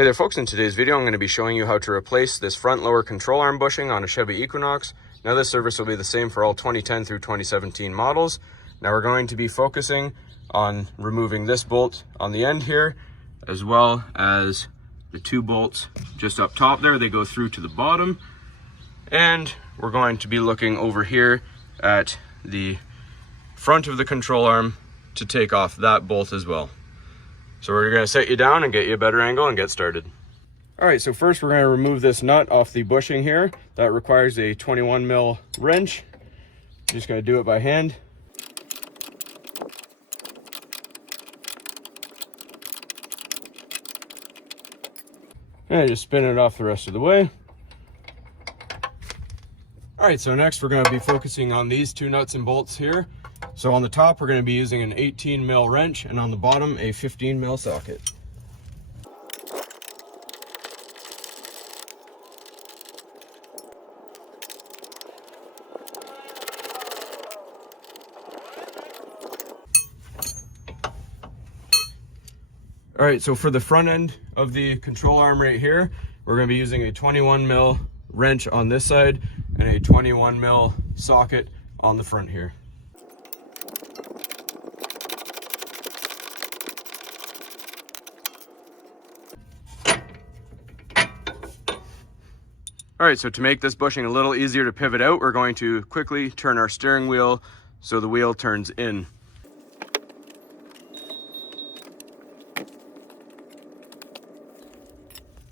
Hey there folks, in today's video I'm going to be showing you how to replace this front lower control arm bushing on a Chevy Equinox. Now this service will be the same for all 2010 through 2017 models. Now we're going to be focusing on removing this bolt on the end here, as well as the two bolts just up top there. They go through to the bottom. And we're going to be looking over here at the front of the control arm to take off that bolt as well. So we're going to set you down and get you a better angle and get started. All right, so first we're going to remove this nut off the bushing here. That requires a 21 mil wrench. Just going to do it by hand. And just spin it off the rest of the way. All right, so next we're going to be focusing on these two nuts and bolts here. So on the top, we're going to be using an 18 mil wrench, and on the bottom, a 15 mil socket. All right, so for the front end of the control arm right here, we're going to be using a 21 mil wrench on this side and a 21 mil socket on the front here. All right, so to make this bushing a little easier to pivot out, we're going to quickly turn our steering wheel so the wheel turns in.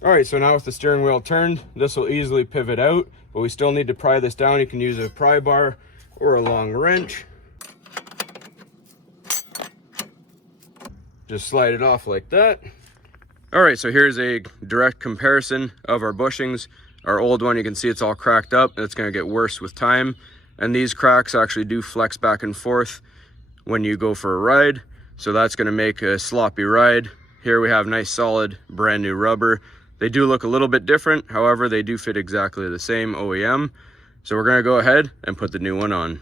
All right, so now with the steering wheel turned, this will easily pivot out, but we still need to pry this down. You can use a pry bar or a long wrench. Just slide it off like that. All right, so here's a direct comparison of our bushings. Our old one, you can see it's all cracked up. It's going to get worse with time. And these cracks actually do flex back and forth when you go for a ride. So that's going to make a sloppy ride. Here we have nice, solid, brand new rubber. They do look a little bit different. However, they do fit exactly the same OEM. So we're going to go ahead and put the new one on.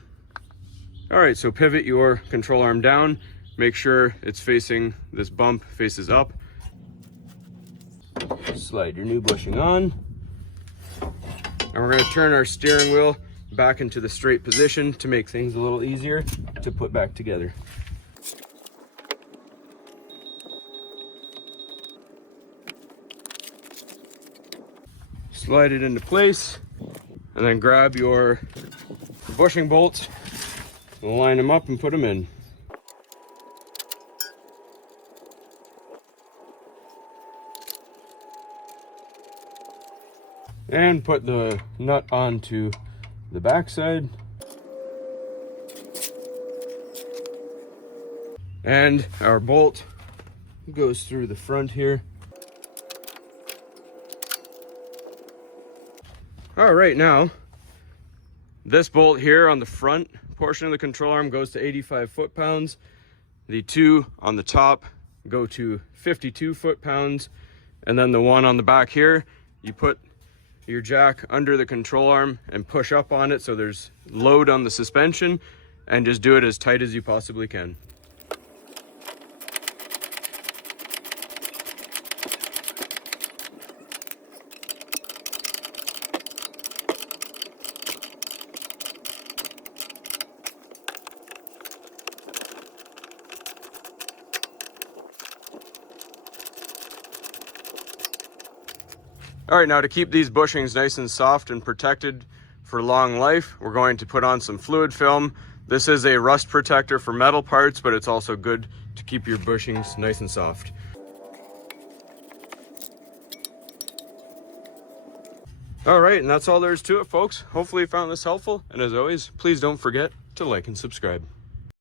All right, so pivot your control arm down. Make sure it's facing, this bump faces up. Slide your new bushing on. And we're going to turn our steering wheel back into the straight position to make things a little easier to put back together. Slide it into place and then grab your bushing bolts, line them up and put them in. And put the nut onto the back side. And our bolt goes through the front here. All right, now this bolt here on the front portion of the control arm goes to 85 foot-pounds. The two on the top go to 52 foot-pounds. And then the one on the back here, you put your jack under the control arm and push up on it so there's load on the suspension, and just do it as tight as you possibly can. All right, now to keep these bushings nice and soft and protected for long life, we're going to put on some fluid film. This is a rust protector for metal parts, but it's also good to keep your bushings nice and soft. All right, and that's all there is to it, folks. Hopefully you found this helpful. And as always, please don't forget to like and subscribe.